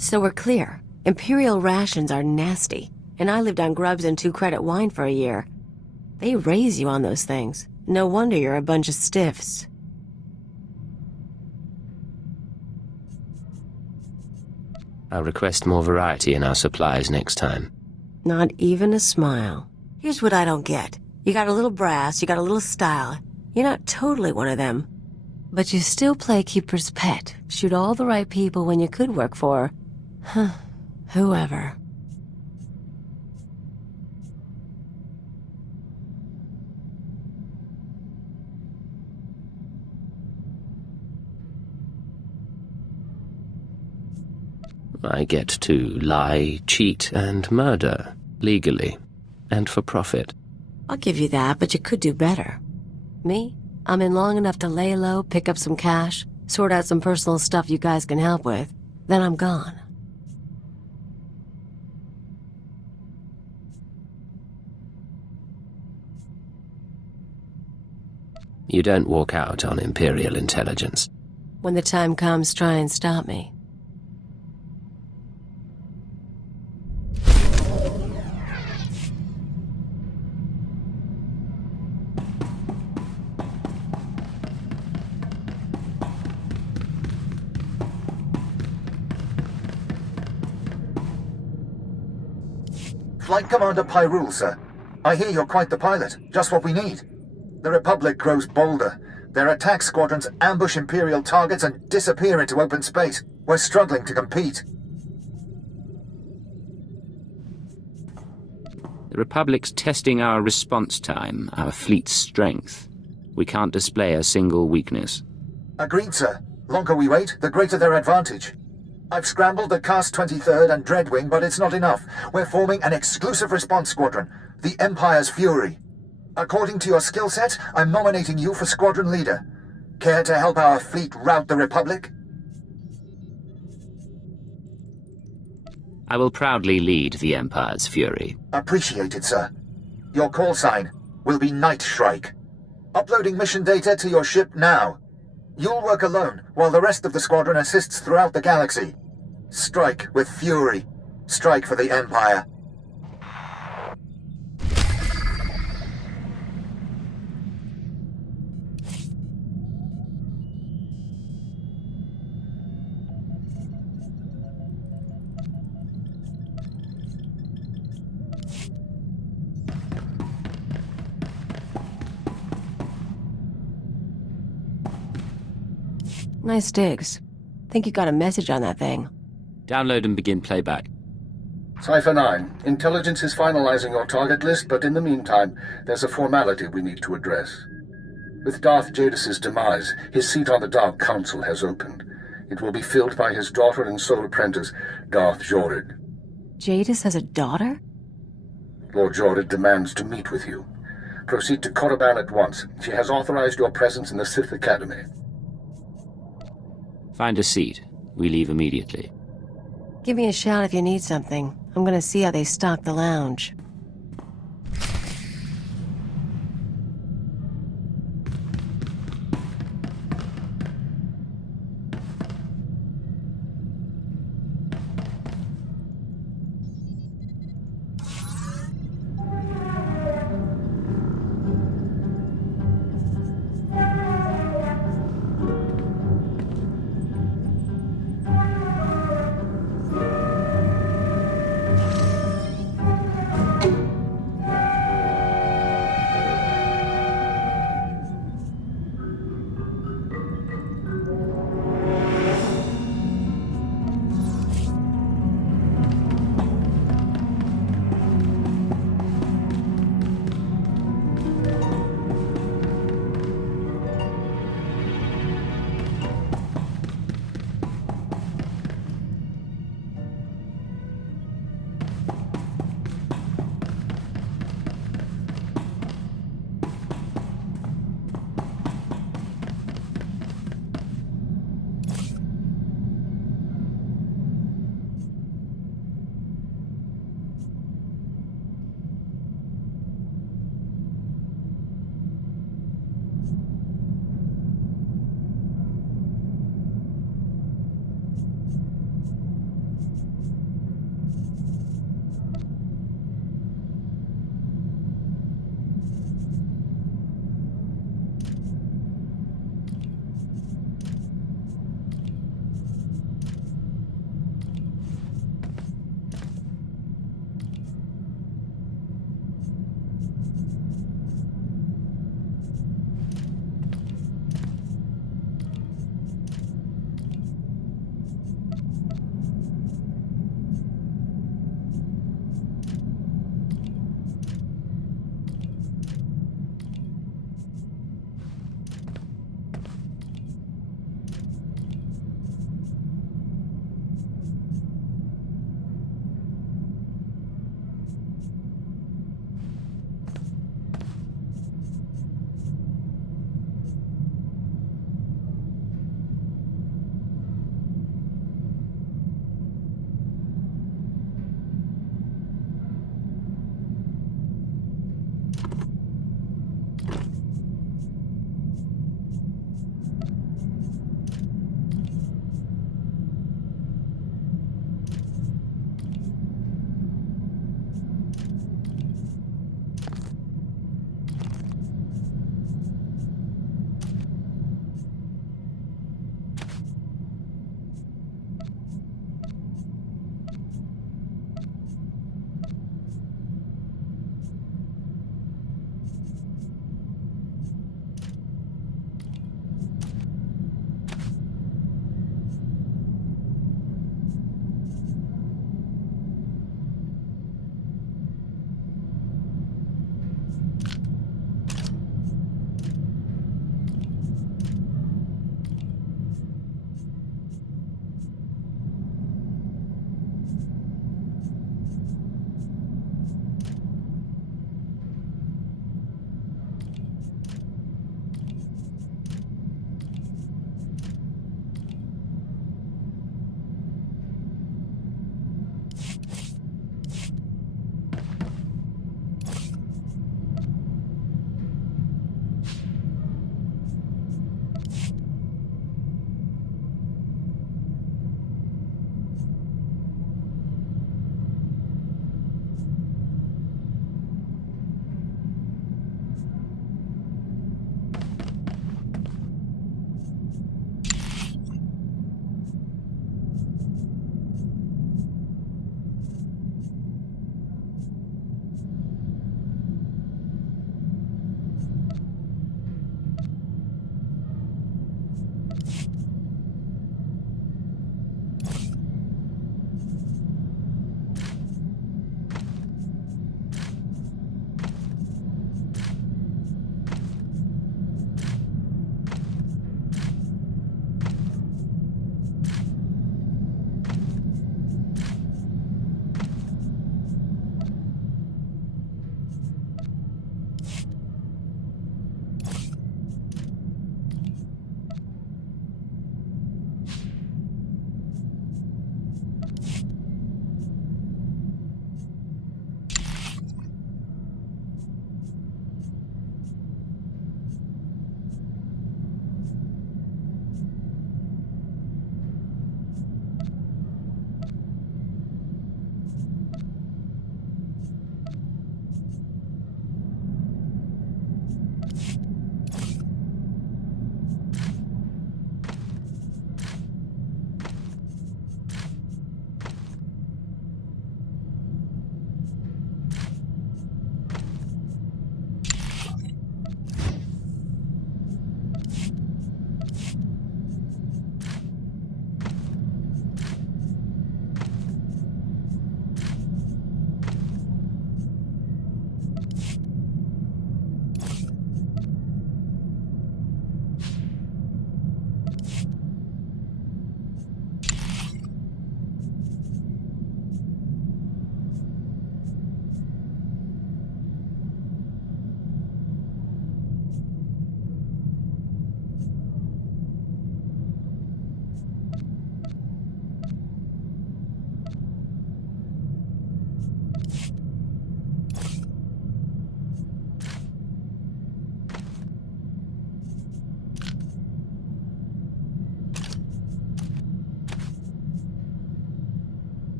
So we're clear. Imperial rations are nasty, and I lived on grubs and 2-credit wine for a year. They raise you on those things. No wonder you're a bunch of stiffs. I'll request more variety in our supplies next time. Not even a smile. Here's what I don't get. You got a little brass, you got a little style. You're not totally one of them. But you still play keeper's pet. Shoot all the right people when you could work for... whoever. I get to lie, cheat, and murder, legally, and for profit. I'll give you that, but you could do better. Me? I'm in long enough to lay low, pick up some cash, sort out some personal stuff you guys can help with. Then I'm gone. You don't walk out on Imperial intelligence. When the time comes, try and stop me. Flight Commander Pyrule, sir. I hear you're quite the pilot. Just what we need. The Republic grows bolder. Their attack squadrons ambush Imperial targets and disappear into open space. We're struggling to compete. The Republic's testing our response time, our fleet's strength. We can't display a single weakness. Agreed, sir. Longer we wait, the greater their advantage. I've scrambled the Cast 23rd and Dreadwing, but it's not enough. We're forming an exclusive response squadron, the Empire's Fury. According to your skill set, I'm nominating you for squadron leader. Care to help our fleet rout the Republic? I will proudly lead the Empire's Fury. Appreciated, sir. Your call sign will be Night Shrike. Uploading mission data to your ship now. You'll work alone, while the rest of the squadron assists throughout the galaxy. Strike with fury. Strike for the Empire. Nice digs. Think you got a message on that thing. Download and begin playback. Cipher 9, intelligence is finalizing your target list, but in the meantime, there's a formality we need to address. With Darth Jadis's demise, his seat on the Dark Council has opened. It will be filled by his daughter and sole apprentice, Darth Jorid. Jadis has a daughter? Lord Jorid demands to meet with you. Proceed to Korriban at once. She has authorized your presence in the Sith Academy. Find a seat. We leave immediately. Give me a shout if you need something. I'm gonna see how they stock the lounge.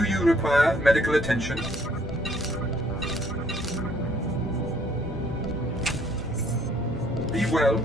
Do you require medical attention? Be well.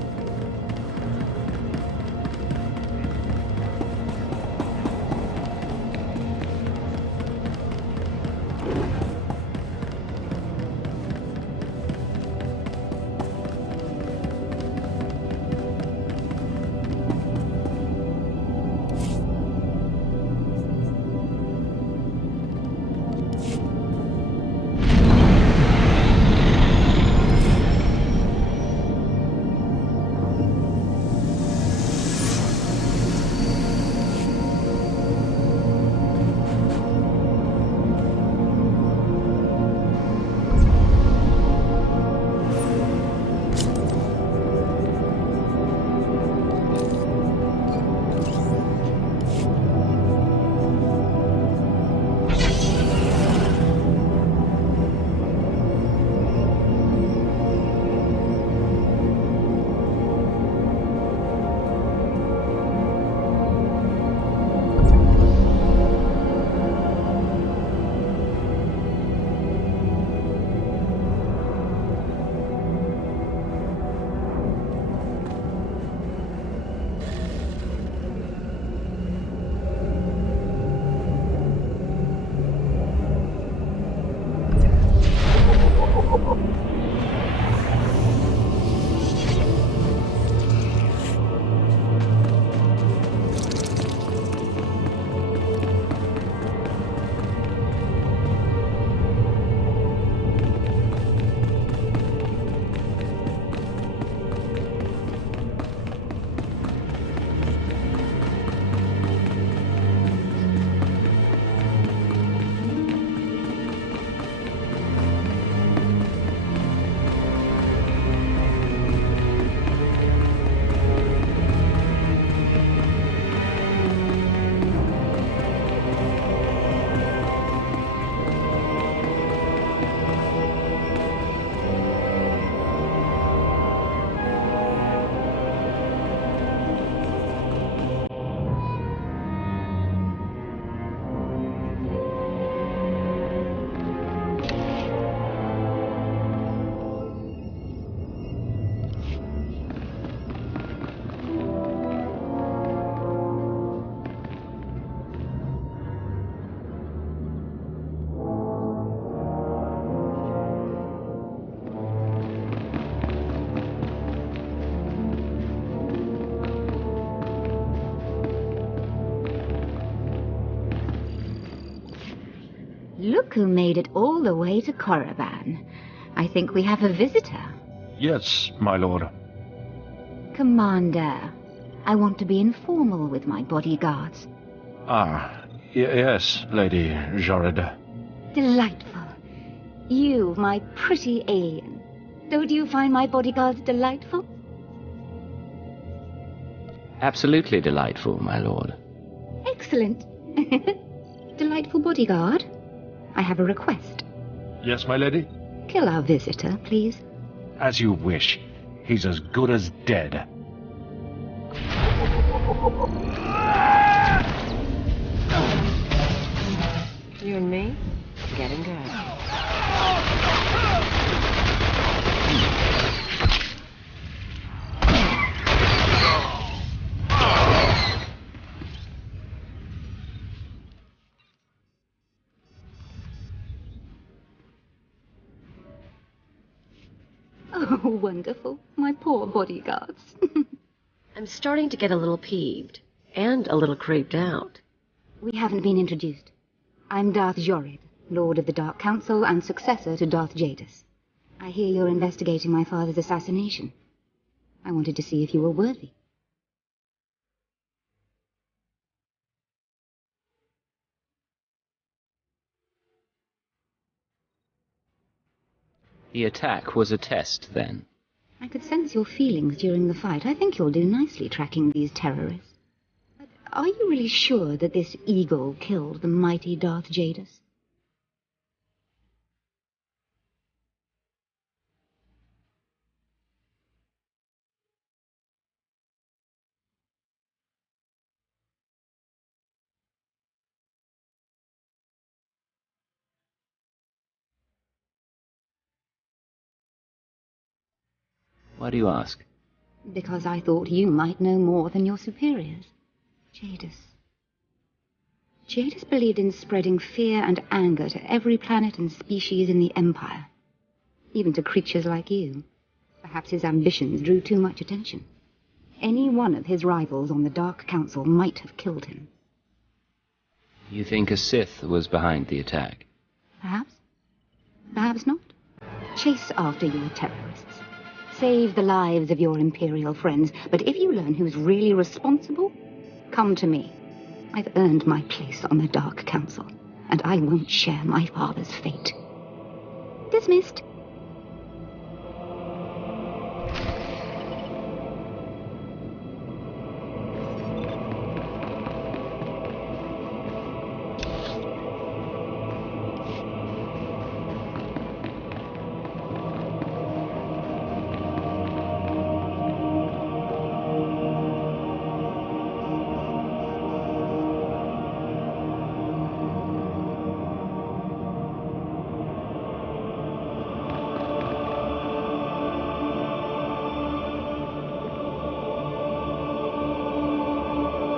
Look who made it all the way to Korriban. I think we have a visitor. Yes, my lord. Commander, I want to be informal with my bodyguards. Yes, Lady Jared. Delightful. You, my pretty alien. Don't you find my bodyguards delightful? Absolutely delightful, my lord. Excellent. Delightful bodyguard, I have a request. Yes, my lady? Kill our visitor, please. As you wish. He's as good as dead. You and me? Getting good. Oh, wonderful. My poor bodyguards. I'm starting to get a little peeved. And a little creeped out. We haven't been introduced. I'm Darth Jorid, Lord of the Dark Council and successor to Darth Jadis. I hear you're investigating my father's assassination. I wanted to see if you were worthy. The attack was a test, then. I could sense your feelings during the fight. I think you'll do nicely tracking these terrorists. But are you really sure that this eagle killed the mighty Darth Jadis? Why do you ask? Because I thought you might know more than your superiors. Jadis. Jadis believed in spreading fear and anger to every planet and species in the Empire. Even to creatures like you. Perhaps his ambitions drew too much attention. Any one of his rivals on the Dark Council might have killed him. You think a Sith was behind the attack? Perhaps. Perhaps not. Chase after your terrorists. Save the lives of your Imperial friends. But if you learn who's really responsible, come to me. I've earned my place on the Dark Council, and I won't share my father's fate. Dismissed.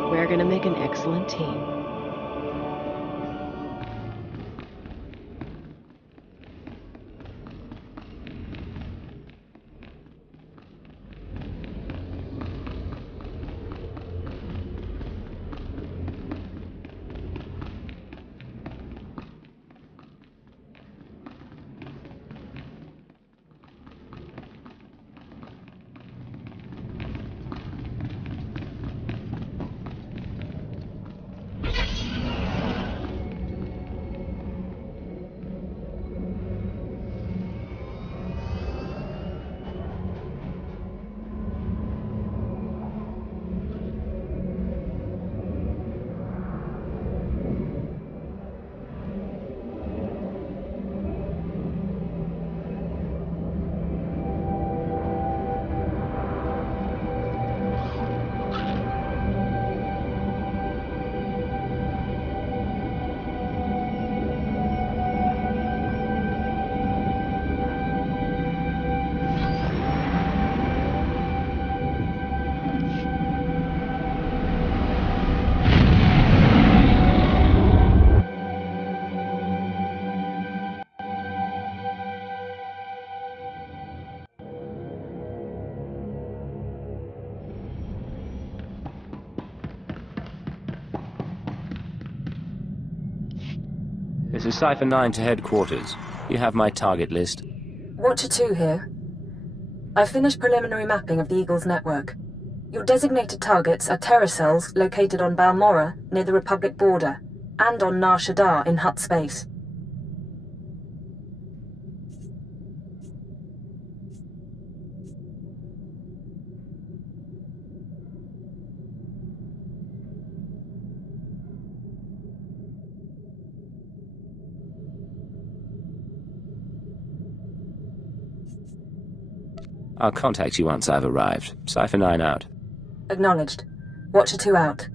We're gonna make an excellent team. This is Cipher 9 to headquarters. You have my target list. Watcher 2 here. I've finished preliminary mapping of the Eagle's network. Your designated targets are terror cells located on Balmorra, near the Republic border, and on Nar Shaddaa in Hutt space. I'll contact you once I've arrived. Cipher 9 out. Acknowledged. Watcher 2 out.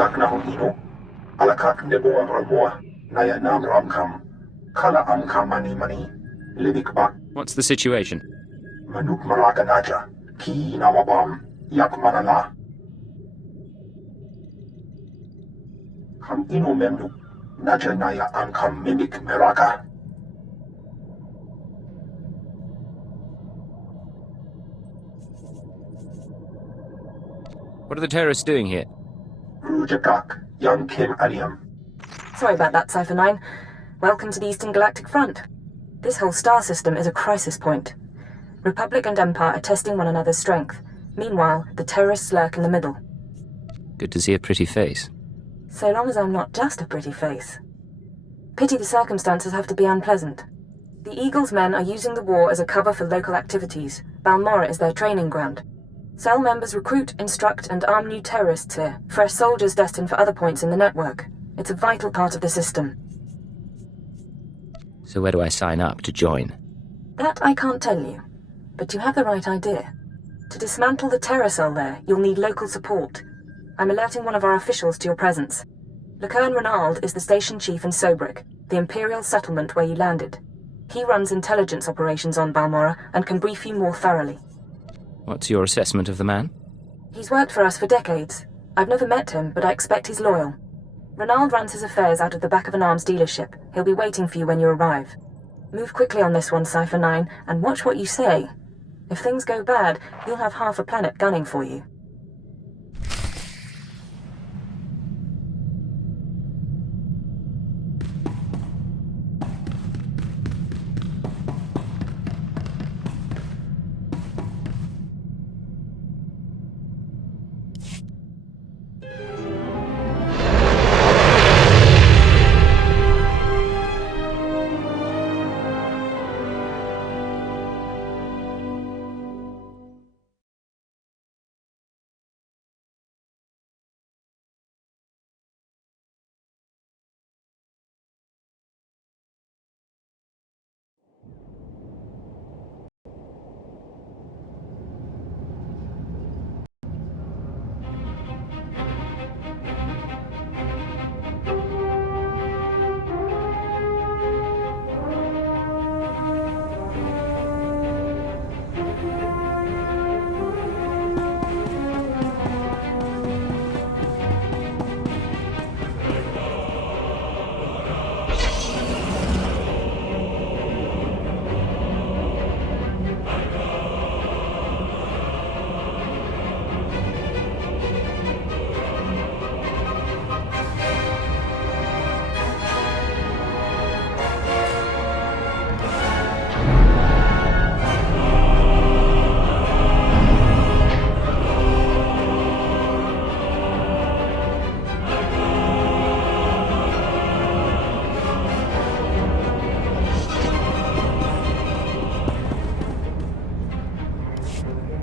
Kak Nahon Ino, Alakak Nebo Amramoa, Naya Nam Ramkam, Kala Amkam Mani Mani, Libik Bak, What's the situation? Manuk Maraka Naja, Ki Nawabam, Yak Manala. Kam Ino Memnu, Naja Naya Amkam Mimik Meraka. What are the terrorists doing here? Rujakak, Young Kim Aliam. Sorry about that, Cypher 9. Welcome to the Eastern Galactic Front. This whole star system is a crisis point. Republic and Empire are testing one another's strength. Meanwhile, the terrorists lurk in the middle. Good to see a pretty face. So long as I'm not just a pretty face. Pity the circumstances have to be unpleasant. The Eagle's men are using the war as a cover for local activities. Balmorra is their training ground. Cell members recruit, instruct, and arm new terrorists here, fresh soldiers destined for other points in the network. It's a vital part of the system. So where do I sign up to join? That I can't tell you, but you have the right idea. To dismantle the terror cell there, you'll need local support. I'm alerting one of our officials to your presence. Lecurne Renald is the station chief in Sobrik, the Imperial settlement where you landed. He runs intelligence operations on Balmorra and can brief you more thoroughly. What's your assessment of the man? He's worked for us for decades. I've never met him, but I expect he's loyal. Renald runs his affairs out of the back of an arms dealership. He'll be waiting for you when you arrive. Move quickly on this one, Cypher 9, and watch what you say. If things go bad, you'll have half a planet gunning for you.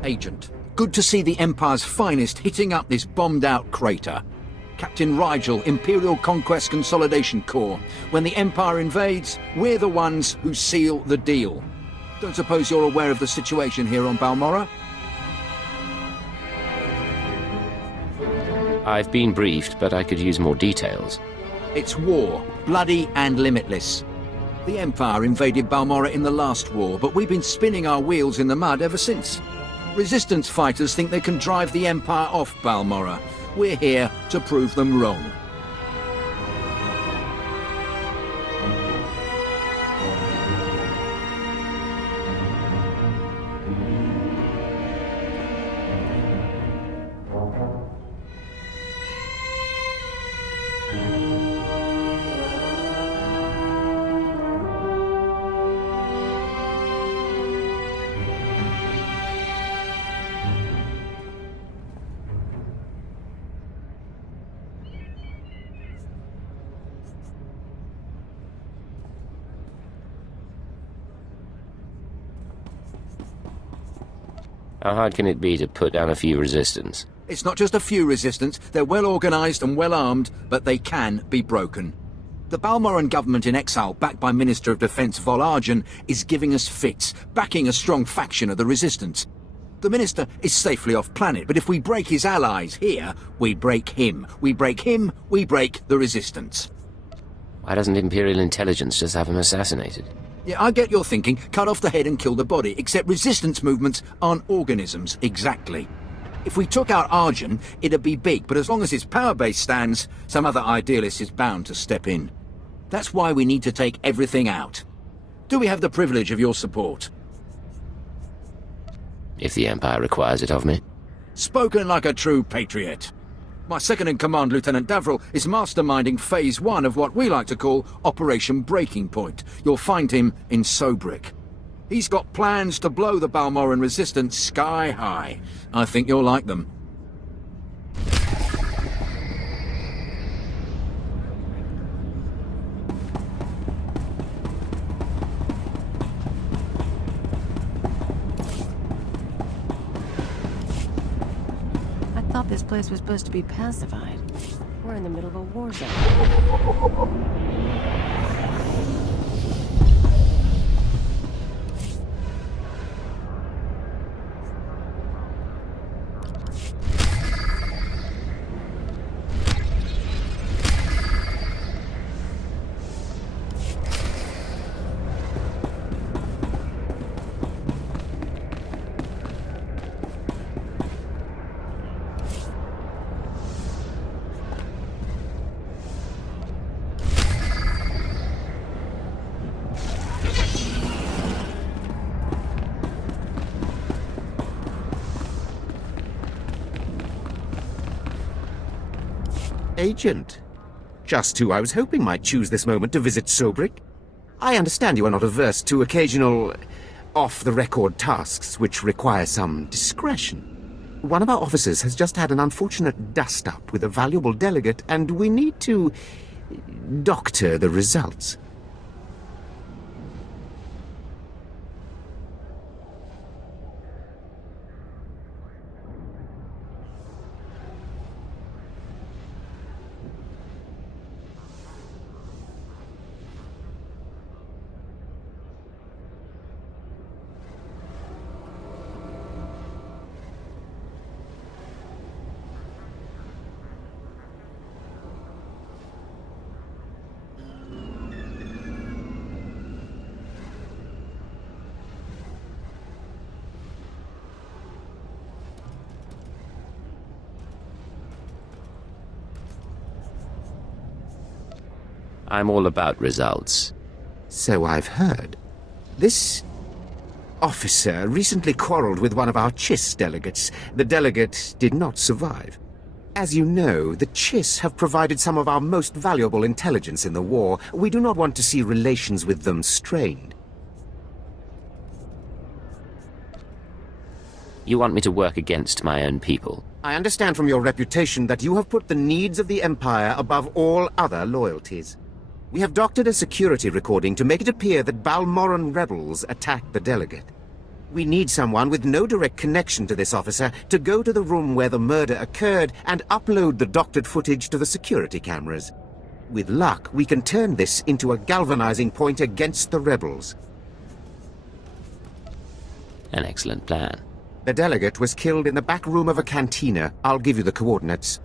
Agent, good to see the Empire's finest hitting up this bombed-out crater. Captain Rigel, Imperial Conquest Consolidation Corps. When the Empire invades, we're the ones who seal the deal. Don't suppose you're aware of the situation here on Balmorra? I've been briefed, but I could use more details. It's war, bloody and limitless. The Empire invaded Balmorra in the last war, but we've been spinning our wheels in the mud ever since. Resistance fighters think they can drive the Empire off Balmorra. We're here to prove them wrong. How hard can it be to put down a few resistance? It's not just a few resistance, they're well organised and well armed, but they can be broken. The Balmorran government in exile, backed by Minister of Defence Vol Argen, is giving us fits, backing a strong faction of the resistance. The Minister is safely off planet, but if we break his allies here, we break him. We break him, we break the Resistance. Why doesn't Imperial intelligence just have him assassinated? Yeah, I get your thinking. Cut off the head and kill the body, except Resistance movements aren't organisms, exactly. If we took out Arjun, it'd be big, but as long as his power base stands, some other idealist is bound to step in. That's why we need to take everything out. Do we have the privilege of your support? If the Empire requires it of me. Spoken like a true patriot. My second-in-command, Lieutenant Davriel, is masterminding Phase 1 of what we like to call Operation Breaking Point. You'll find him in Sobrik. He's got plans to blow the Balmoran Resistance sky high. I think you'll like them. I thought this place was supposed to be pacified. We're in the middle of a war zone. Agent. Just who I was hoping might choose this moment to visit Sobrik. I understand you are not averse to occasional off-the-record tasks which require some discretion. One of our officers has just had an unfortunate dust-up with a valuable delegate, and we need to doctor the results. I'm all about results. So I've heard. This officer recently quarreled with one of our Chiss delegates. The delegate did not survive. As you know, the Chiss have provided some of our most valuable intelligence in the war. We do not want to see relations with them strained. You want me to work against my own people? I understand from your reputation that you have put the needs of the Empire above all other loyalties. We have doctored a security recording to make it appear that Balmoran rebels attacked the delegate. We need someone with no direct connection to this officer to go to the room where the murder occurred and upload the doctored footage to the security cameras. With luck, we can turn this into a galvanizing point against the rebels. An excellent plan. The delegate was killed in the back room of a cantina. I'll give you the coordinates.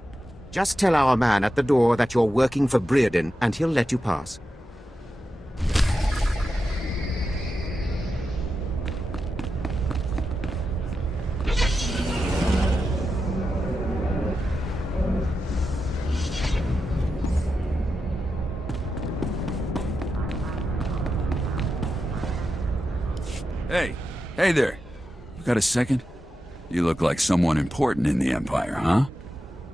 Just tell our man at the door that you're working for Breredan, and he'll let you pass. Hey there. You got a second? You look like someone important in the Empire, huh?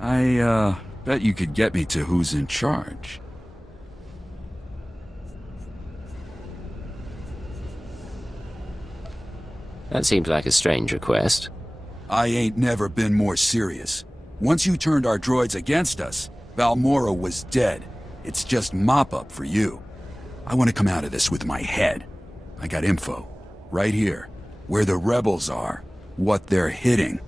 I, bet you could get me to who's in charge. That seems like a strange request. I ain't never been more serious. Once you turned our droids against us, Balmora was dead. It's just mop-up for you. I want to come out of this with my head. I got info. Right here. Where the rebels are. What they're hitting.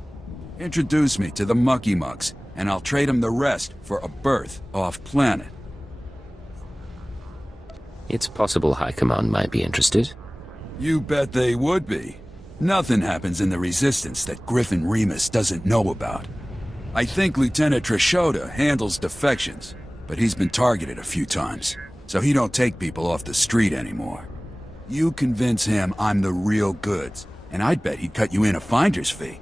Introduce me to the Mucky Mucks, and I'll trade them the rest for a berth off-planet. It's possible High Command might be interested. You bet they would be. Nothing happens in the Resistance that Griffin Remus doesn't know about. I think Lieutenant Trishota handles defections, but he's been targeted a few times, so he don't take people off the street anymore. You convince him I'm the real goods, and I'd bet he'd cut you in a finder's fee.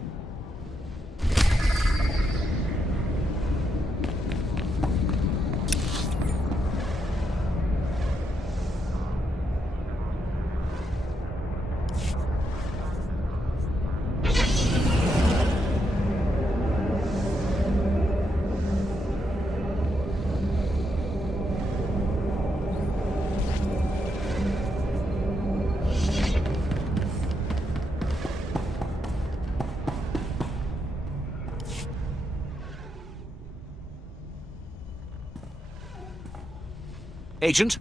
Agent,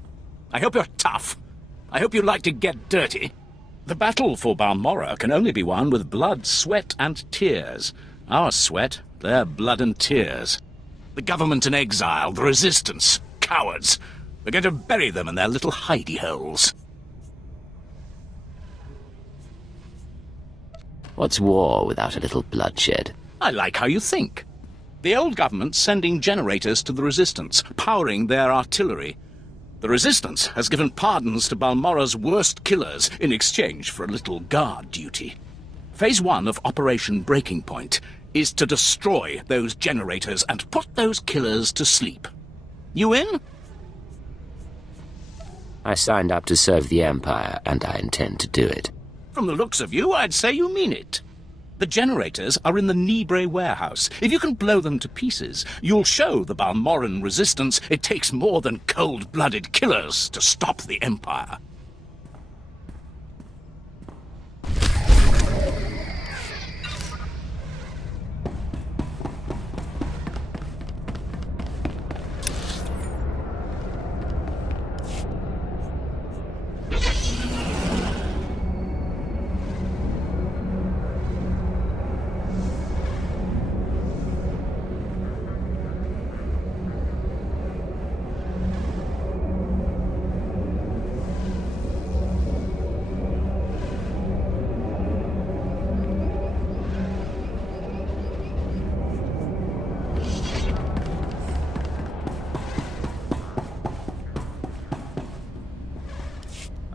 I hope you're tough. I hope you like to get dirty. The battle for Balmorra can only be won with blood, sweat, and tears. Our sweat, their blood and tears. The government in exile, the resistance, cowards. We're going to bury them in their little hidey holes. What's war without a little bloodshed? I like how you think. The old government's sending generators to the resistance, powering their artillery. The Resistance has given pardons to Balmorra's worst killers in exchange for a little guard duty. Phase 1 of Operation Breaking Point is to destroy those generators and put those killers to sleep. You in? I signed up to serve the Empire, and I intend to do it. From the looks of you, I'd say you mean it. The generators are in the Nibre warehouse. If you can blow them to pieces, you'll show the Balmorran resistance it takes more than cold-blooded killers to stop the Empire.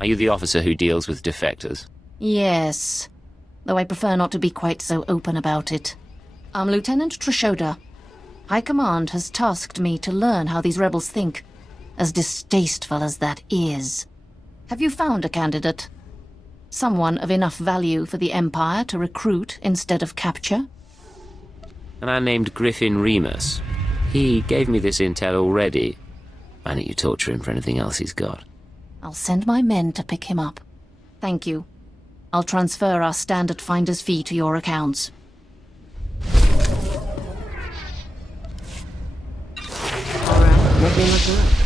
Are you the officer who deals with defectors? Yes, though I prefer not to be quite so open about it. I'm Lieutenant Trishota. High Command has tasked me to learn how these rebels think, as distasteful as that is. Have you found a candidate? Someone of enough value for the Empire to recruit instead of capture? A man named Griffin Remus. He gave me this intel already. Why don't you torture him for anything else he's got? I'll send my men to pick him up. Thank you. I'll transfer our standard finder's fee to your accounts. All right, make me look good.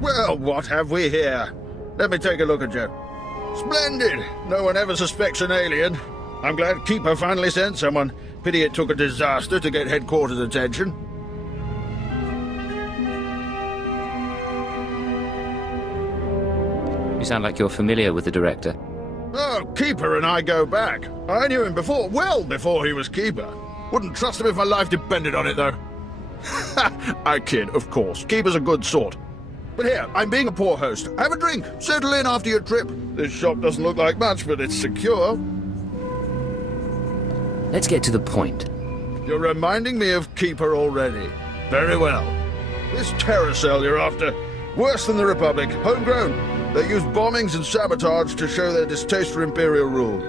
Well, what have we here? Let me take a look at you. Splendid! No one ever suspects an alien. I'm glad Keeper finally sent someone. Pity it took a disaster to get headquarters attention. You sound like you're familiar with the director. Oh, Keeper and I go back. I knew him before, well before he was Keeper. Wouldn't trust him if my life depended on it, though. I kid, of course. Keeper's a good sort. But here, I'm being a poor host. Have a drink. Settle in after your trip. This shop doesn't look like much, but it's secure. Let's get to the point. You're reminding me of Keeper already. Very well. This terror cell you're after, worse than the Republic, homegrown. They use bombings and sabotage to show their distaste for Imperial rule.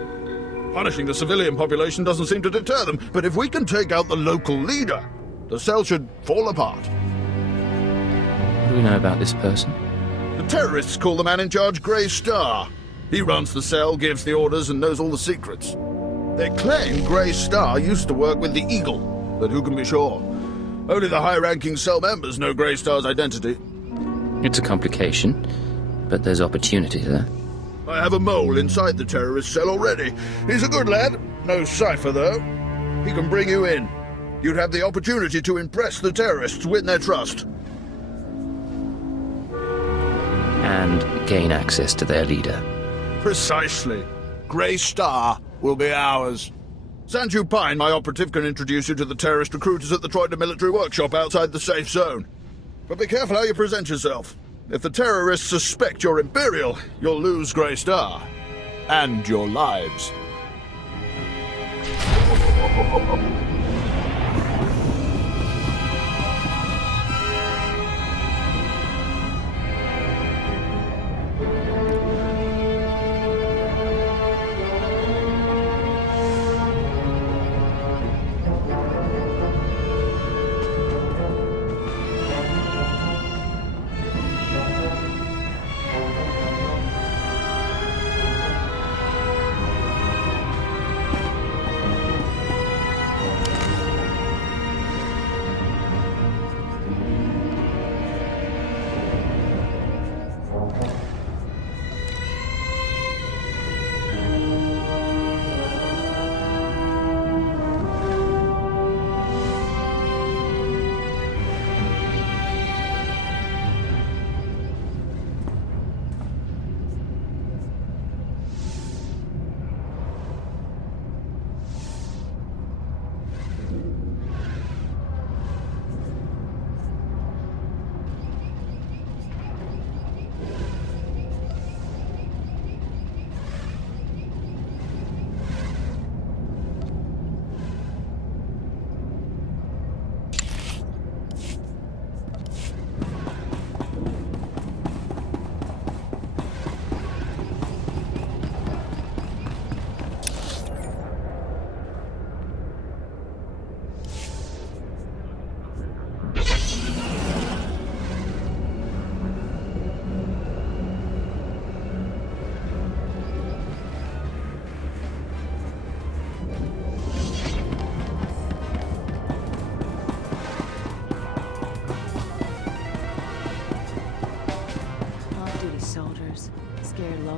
Punishing the civilian population doesn't seem to deter them, but if we can take out the local leader, the cell should fall apart. What do we know about this person? The terrorists call the man in charge Grey Star. He runs the cell, gives the orders, and knows all the secrets. They claim Grey Star used to work with the Eagle, but who can be sure? Only the high-ranking cell members know Grey Star's identity. It's a complication, but there's opportunity there. I have a mole inside the terrorist cell already. He's a good lad. No cipher, though. He can bring you in. You'd have the opportunity to impress the terrorists, win their trust. And gain access to their leader. Precisely. Grey Star will be ours. Sanju Pine, my operative, can introduce you to the terrorist recruiters at the Troida military workshop outside the safe zone. But be careful how you present yourself. If the terrorists suspect you're Imperial, you'll lose Grey Star. And your lives.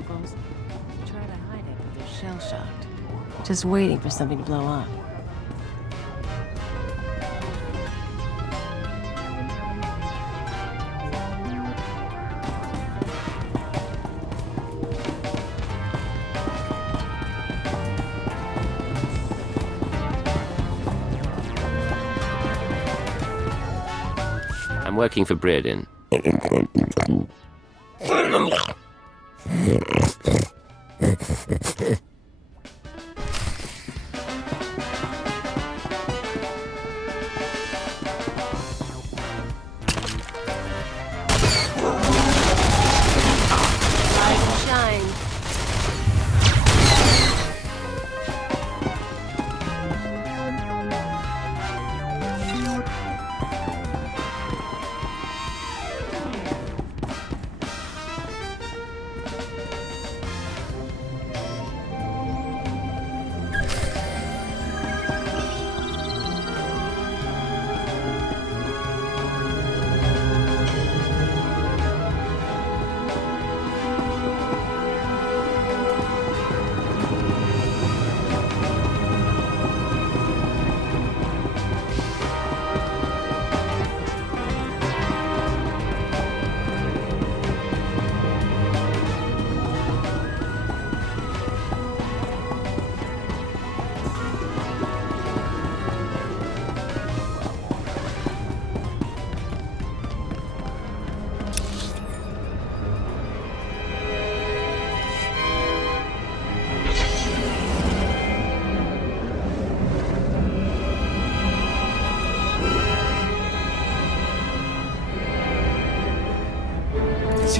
locals. Try to hide it, but they're shell-shocked. Just waiting for something to blow up. I'm working for Brereton.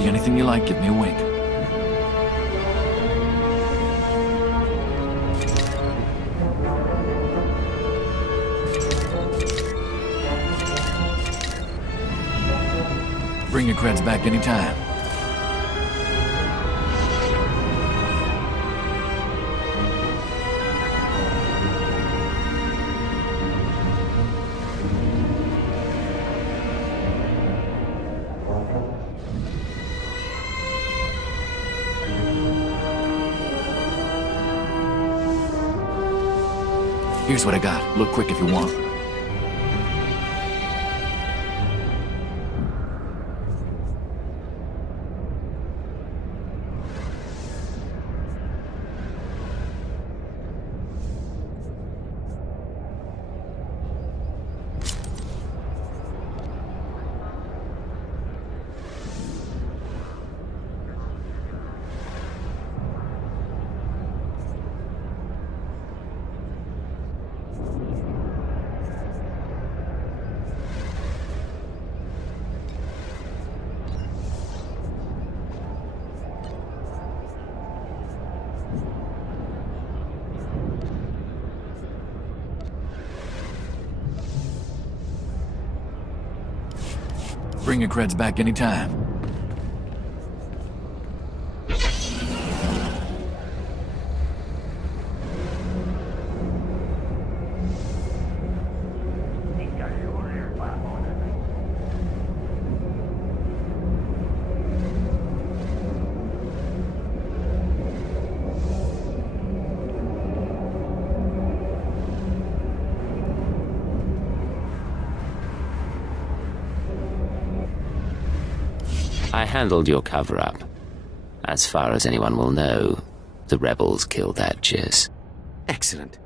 See anything you like, give me a wink. Bring your creds back anytime. Here's what I got. Look quick if you want. Bring your creds back anytime. I handled your cover-up. As far as anyone will know, the rebels killed that jizz. Excellent.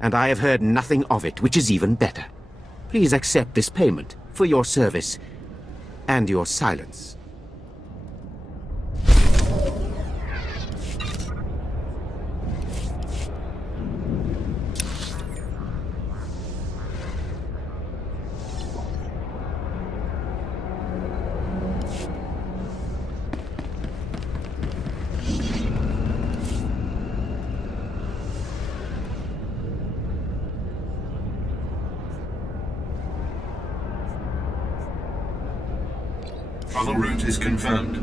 And I have heard nothing of it, which is even better. Please accept this payment for your service and your silence. Travel route is confirmed.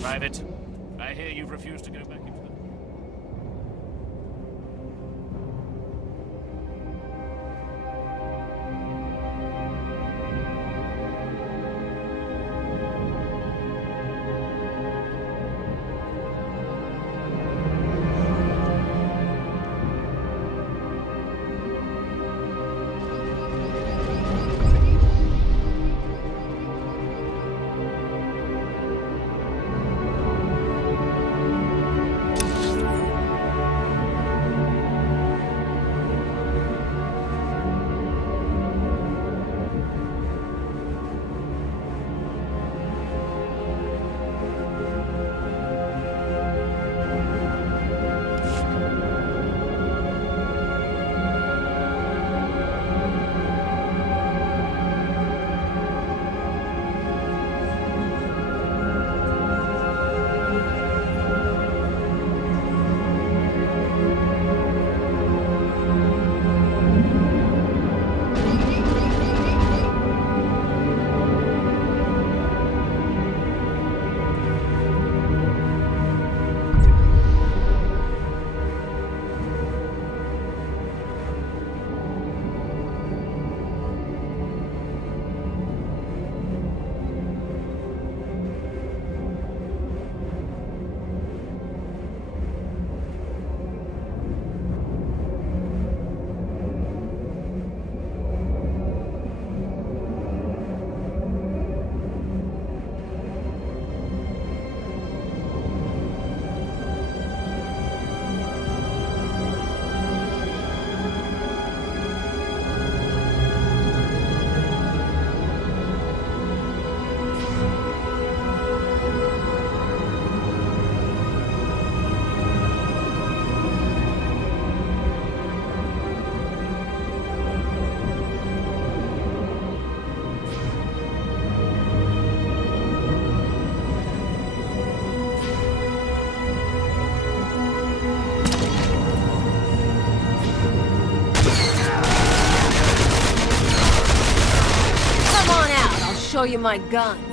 Private, I hear you've refused to go back into the... show you my gun.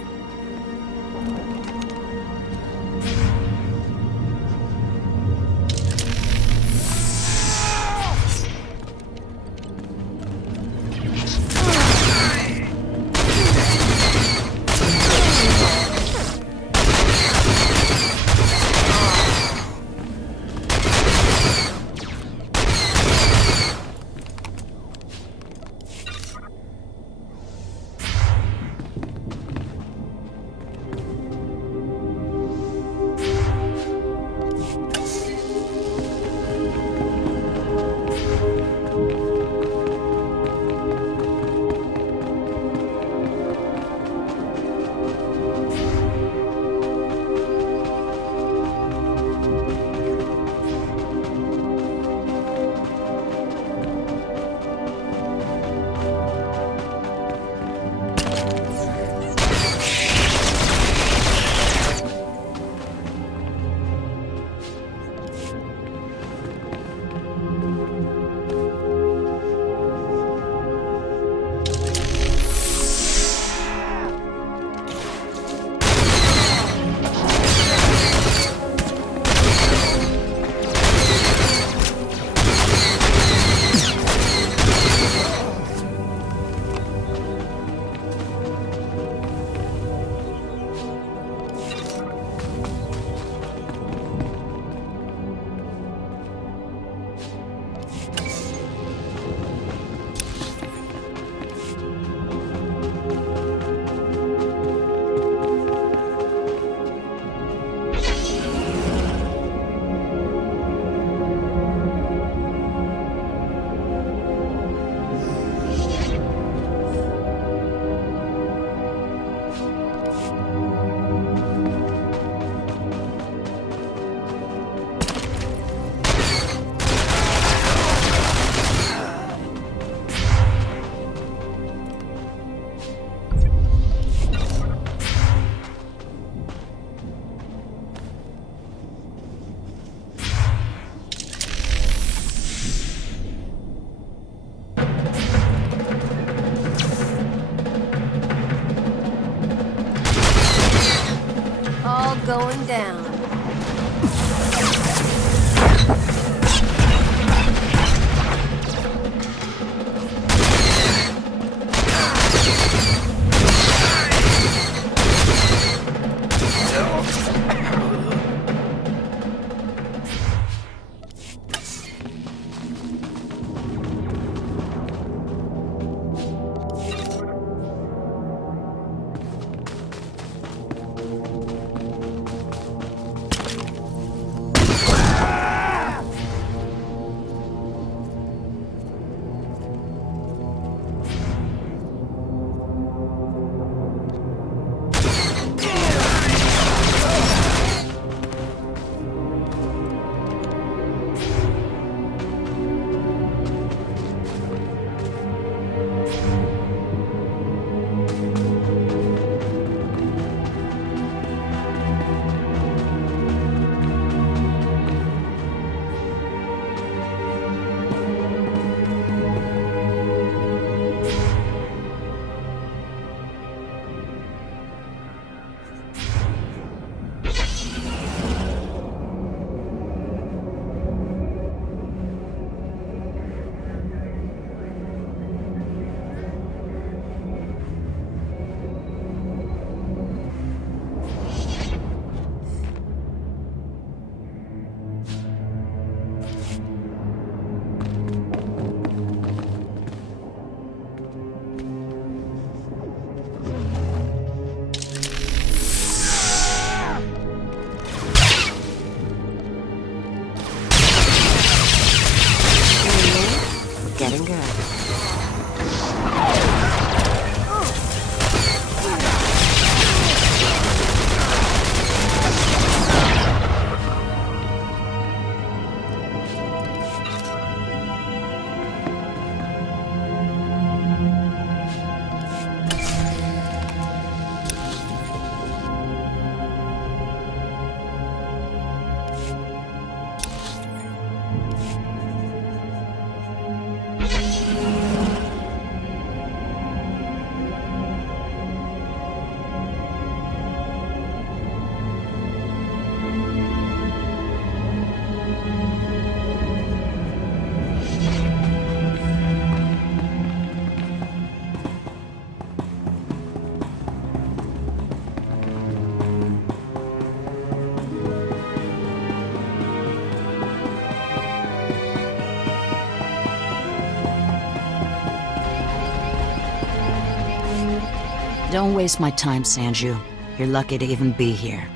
Don't waste my time, Sanju. You're lucky to even be here.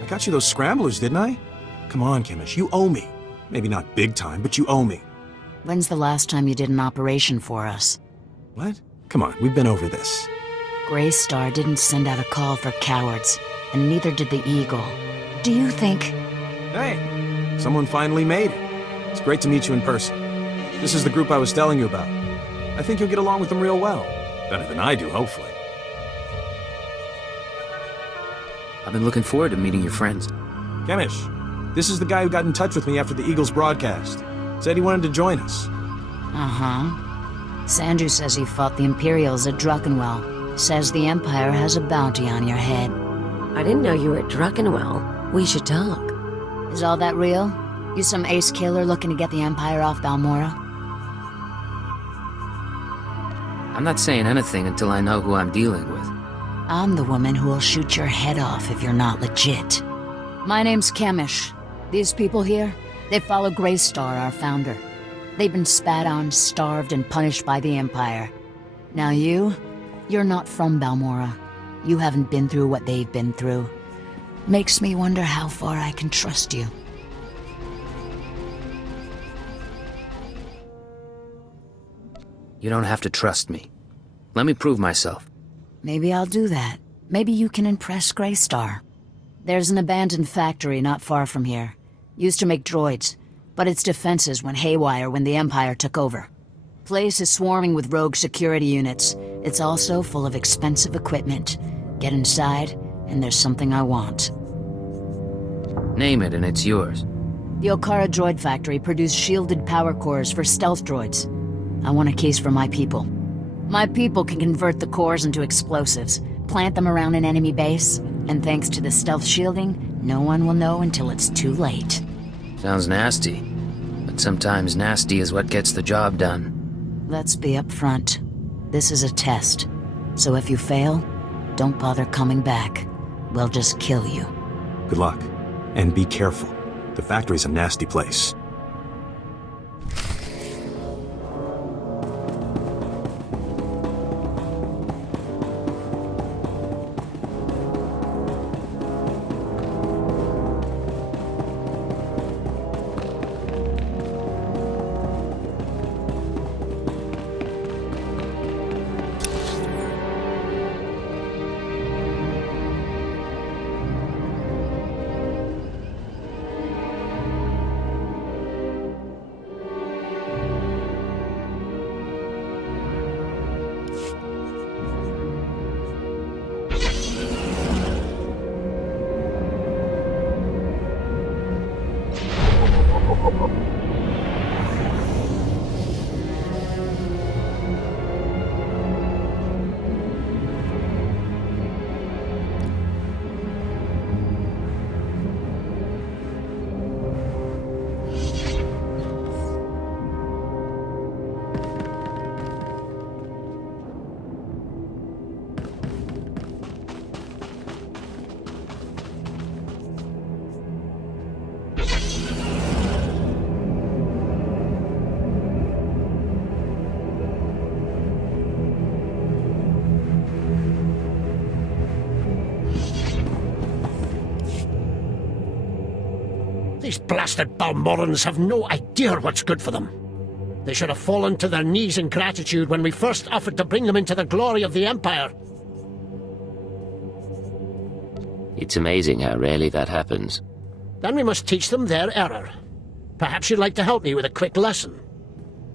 I got you those scramblers, didn't I? Come on, Kimish, you owe me. Maybe not big time, but you owe me. When's the last time you did an operation for us? What? Come on, we've been over this. Greystar didn't send out a call for cowards, and neither did the Eagle. Do you think... Hey, someone finally made it. It's great to meet you in person. This is the group I was telling you about. I think you'll get along with them real well. Better than I do, hopefully. I've been looking forward to meeting your friends. Kemish, this is the guy who got in touch with me after the Eagles broadcast. Said he wanted to join us. Uh-huh. Sanju says you fought the Imperials at Druckenwell. Says the Empire has a bounty on your head. I didn't know you were at Druckenwell. We should talk. Is all that real? You some ace killer looking to get the Empire off Balmora? I'm not saying anything until I know who I'm dealing with. I'm the woman who will shoot your head off if you're not legit. My name's Kemish. These people here, they follow Greystar, our founder. They've been spat on, starved, and punished by the Empire. Now you're not from Balmora. You haven't been through what they've been through. Makes me wonder how far I can trust you. You don't have to trust me. Let me prove myself. Maybe I'll do that. Maybe you can impress Greystar. There's an abandoned factory not far from here. Used to make droids, but its defenses went haywire when the Empire took over. Place is swarming with rogue security units. It's also full of expensive equipment. Get inside, and there's something I want. Name it and it's yours. The Okara droid factory produced shielded power cores for stealth droids. I want a case for my people. My people can convert the cores into explosives, plant them around an enemy base, and thanks to the stealth shielding, no one will know until it's too late. Sounds nasty, but sometimes nasty is what gets the job done. Let's be upfront. This is a test, so if you fail, don't bother coming back. We'll just kill you. Good luck, and be careful. The factory's a nasty place. These blasted Balmorans have no idea what's good for them. They should have fallen to their knees in gratitude when we first offered to bring them into the glory of the Empire. It's amazing how rarely that happens. Then we must teach them their error. Perhaps you'd like to help me with a quick lesson.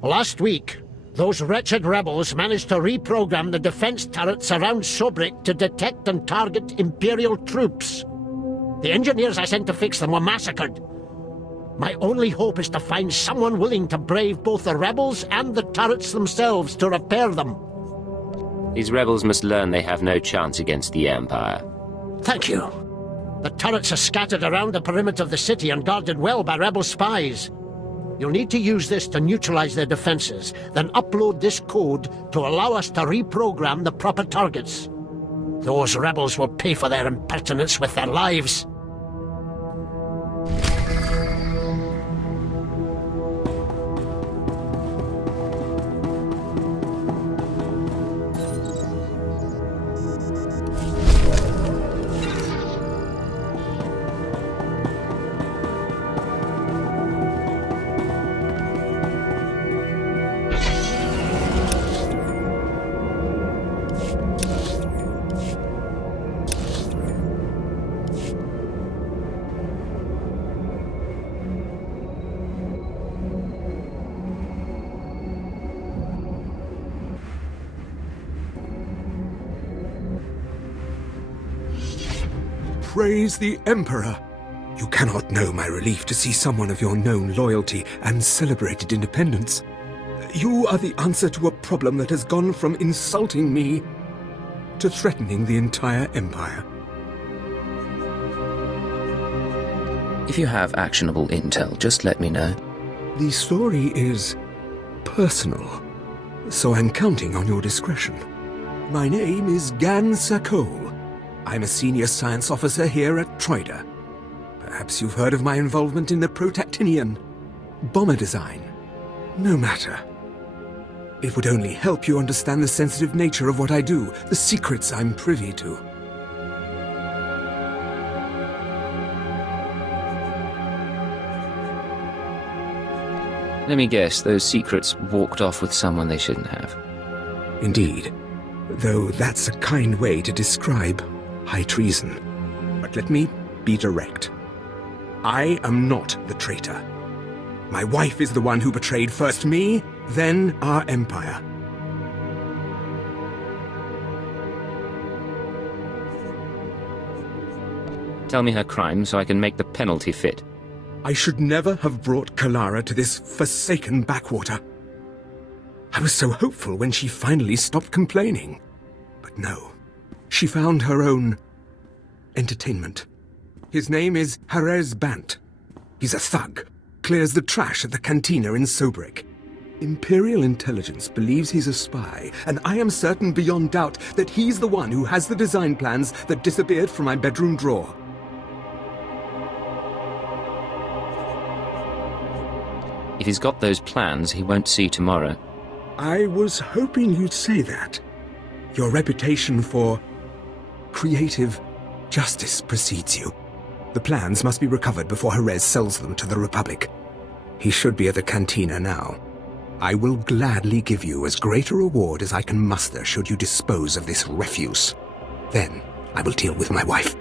Last week, those wretched rebels managed to reprogram the defense turrets around Sobrik to detect and target Imperial troops. The engineers I sent to fix them were massacred. My only hope is to find someone willing to brave both the rebels and the turrets themselves to repair them. These rebels must learn they have no chance against the Empire. Thank you. The turrets are scattered around the perimeter of the city and guarded well by rebel spies. You'll need to use this to neutralize their defenses, then upload this code to allow us to reprogram the proper targets. Those rebels will pay for their impertinence with their lives. Praise the Emperor! You cannot know my relief to see someone of your known loyalty and celebrated independence. You are the answer to a problem that has gone from insulting me to threatening the entire Empire. If you have actionable intel, just let me know. The story is personal, so I'm counting on your discretion. My name is Gan Sakol. I'm a senior science officer here at Troida. Perhaps you've heard of my involvement in the Protactinian bomber design. No matter. It would only help you understand the sensitive nature of what I do, the secrets I'm privy to. Let me guess, those secrets walked off with someone they shouldn't have. Indeed, though that's a kind way to describe high treason. But let me be direct. I am not the traitor. My wife is the one who betrayed first me, then our empire. Tell me her crime so I can make the penalty fit. I should never have brought Kalara to this forsaken backwater. I was so hopeful when she finally stopped complaining. But no, she found her own entertainment. His name is Harez Bant. He's a thug, clears the trash at the cantina in Sobrik. Imperial intelligence believes he's a spy, and I am certain beyond doubt that he's the one who has the design plans that disappeared from my bedroom drawer. If he's got those plans, he won't see tomorrow. I was hoping you'd say that. Your reputation for creative justice precedes you. The plans must be recovered before Jerez sells them to the Republic. He should be at the cantina now. I will gladly give you as great a reward as I can muster should you dispose of this refuse. Then I will deal with my wife.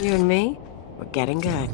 You and me, we're getting good.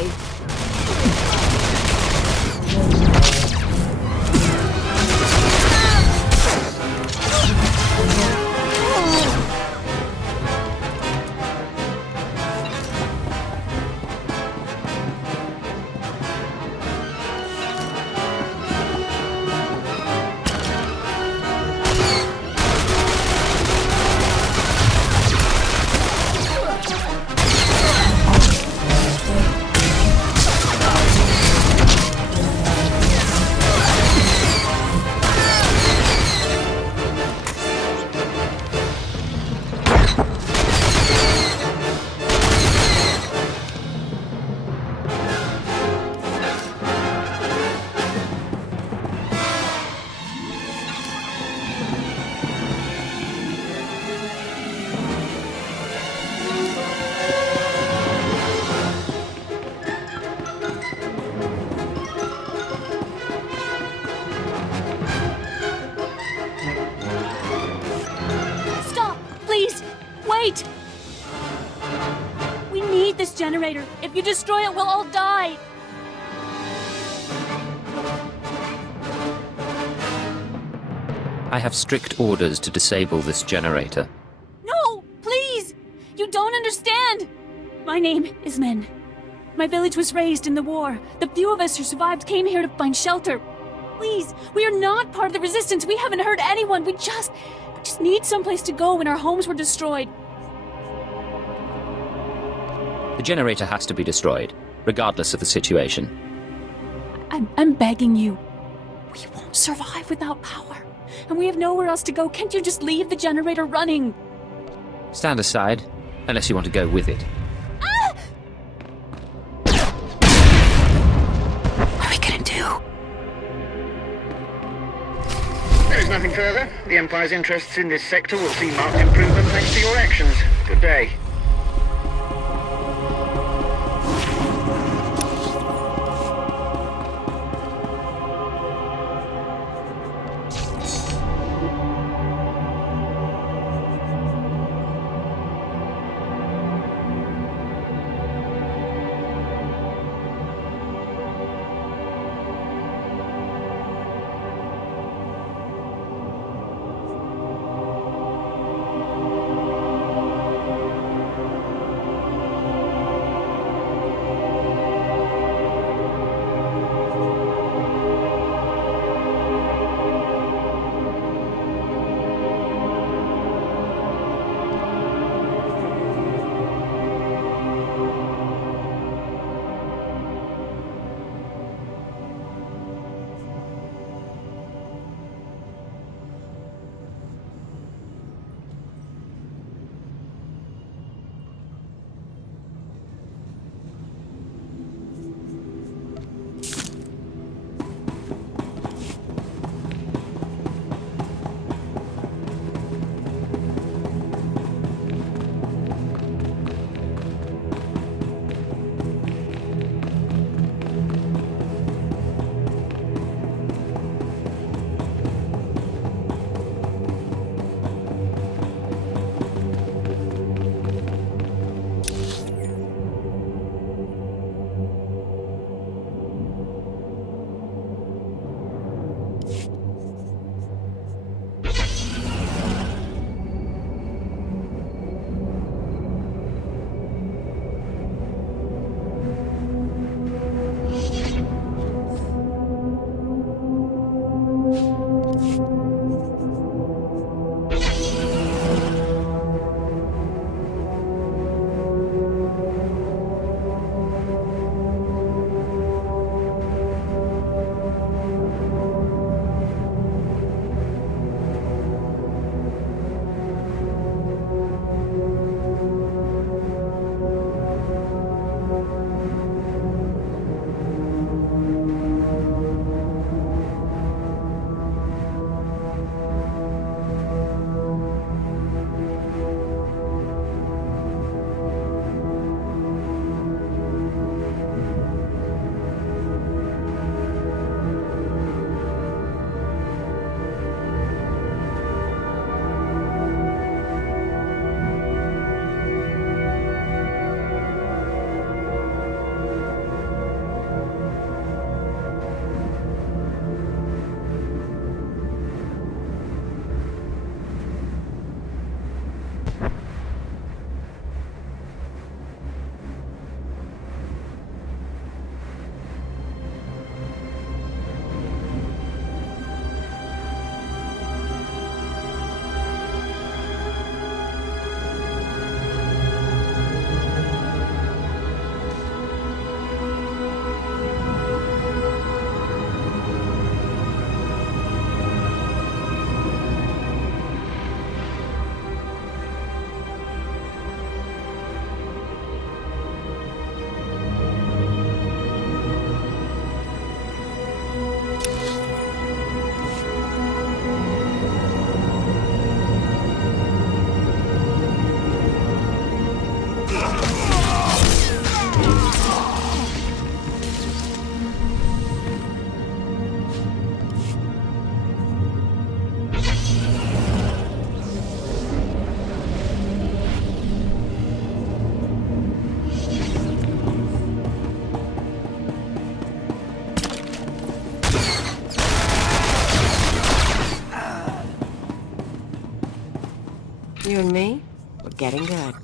way. Wait! We need this generator. If you destroy it, we'll all die. I have strict orders to disable this generator. No! Please! You don't understand! My name is Men. My village was raised in the war. The few of us who survived came here to find shelter. Please, we are not part of the resistance. We haven't hurt anyone. We just need someplace to go when our homes were destroyed. The generator has to be destroyed, regardless of the situation. I'm begging you. We won't survive without power. And we have nowhere else to go. Can't you just leave the generator running? Stand aside, unless you want to go with it. Ah! What are we gonna do? There is nothing further. The Empire's interests in this sector will see marked improvement thanks to your actions. Good day. You and me, we're getting good.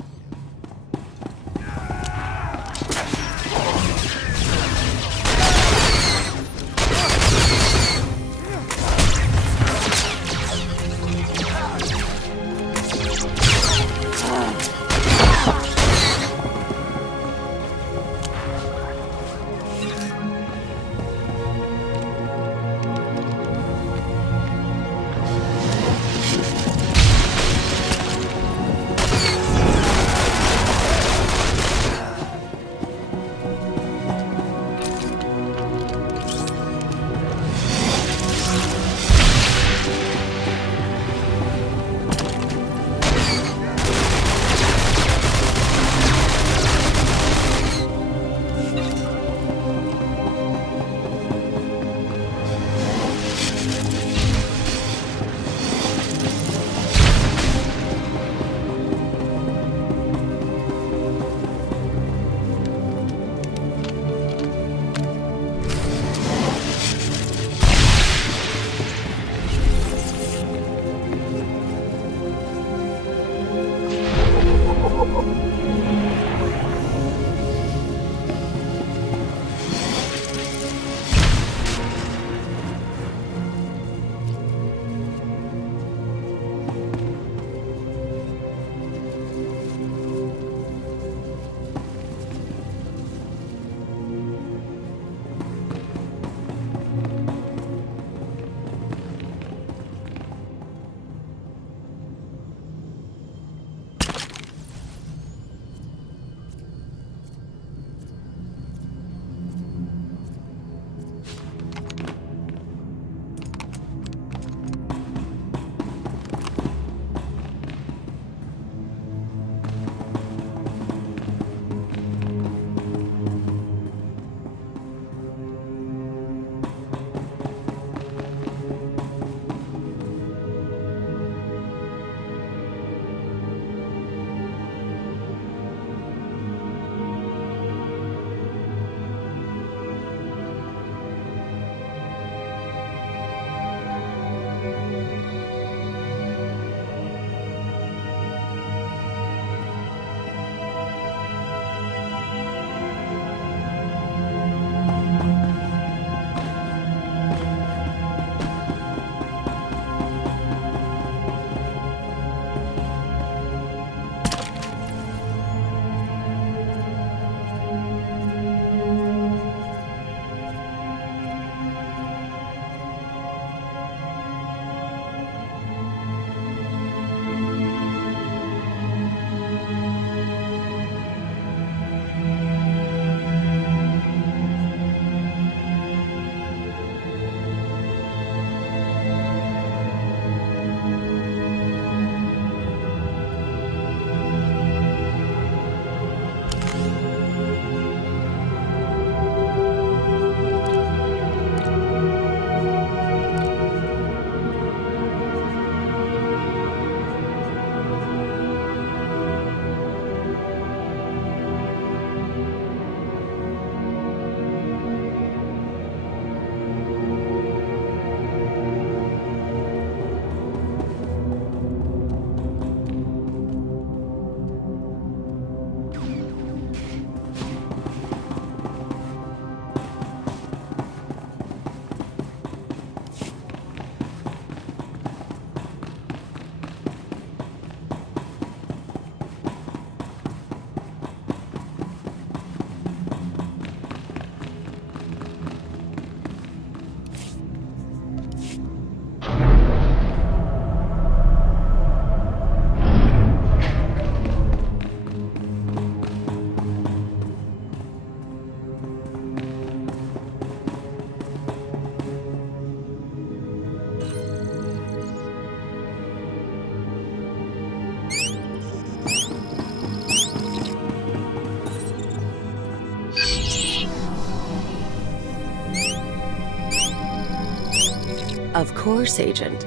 Of course, Agent.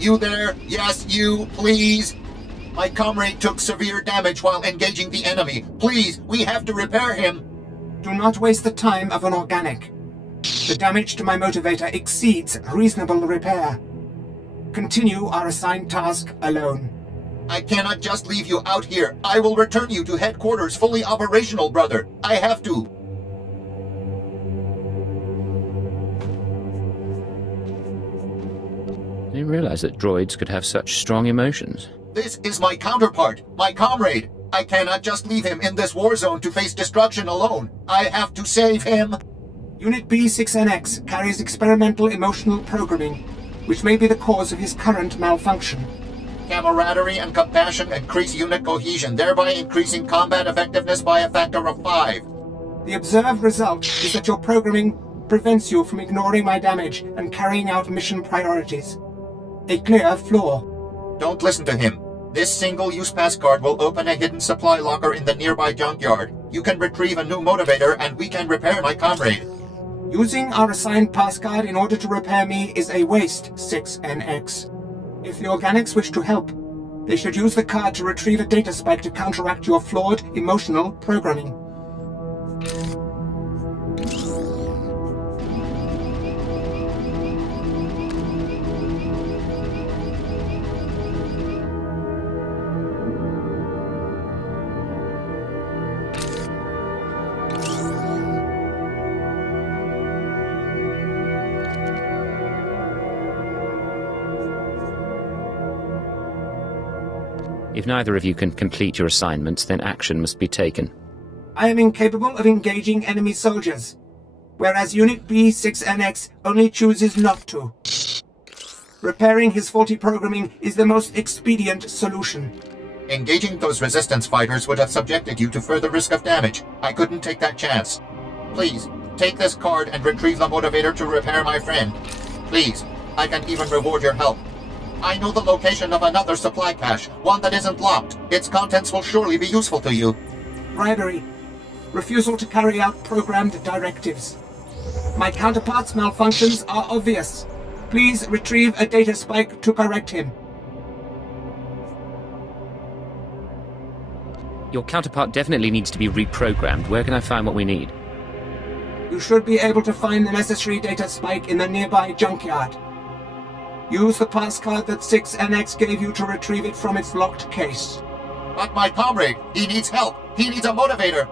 You there? Yes, you, please. My comrade took severe damage while engaging the enemy. Please, we have to repair him. Do not waste the time of an organic. The damage to my motivator exceeds reasonable repair. Continue our assigned task alone. I cannot just leave you out here. I will return you to headquarters fully operational, brother. I have to. I didn't realize that droids could have such strong emotions. This is my counterpart, my comrade. I cannot just leave him in this war zone to face destruction alone. I have to save him. Unit B6NX carries experimental emotional programming, which may be the cause of his current malfunction. Camaraderie and compassion increase unit cohesion, thereby increasing combat effectiveness by a factor of 5. The observed result is that your programming prevents you from ignoring my damage and carrying out mission priorities. A clear flaw. Don't listen to him. This single-use pass card will open a hidden supply locker in the nearby junkyard. You can retrieve a new motivator and we can repair my comrade. Using our assigned pass card in order to repair me is a waste, 6NX. If the organics wish to help, they should use the card to retrieve a data spike to counteract your flawed emotional programming. If neither of you can complete your assignments, then action must be taken. I am incapable of engaging enemy soldiers, whereas Unit B6NX only chooses not to. Repairing his faulty programming is the most expedient solution. Engaging those resistance fighters would have subjected you to further risk of damage. I couldn't take that chance. Please, take this card and retrieve the motivator to repair my friend. Please, I can even reward your help. I know the location of another supply cache, one that isn't locked. Its contents will surely be useful to you. Bribery. Refusal to carry out programmed directives. My counterpart's malfunctions are obvious. Please retrieve a data spike to correct him. Your counterpart definitely needs to be reprogrammed. Where can I find what we need? You should be able to find the necessary data spike in the nearby junkyard. Use the pass card that 6NX gave you to retrieve it from its locked case. But my comrade, he needs help. He needs a motivator.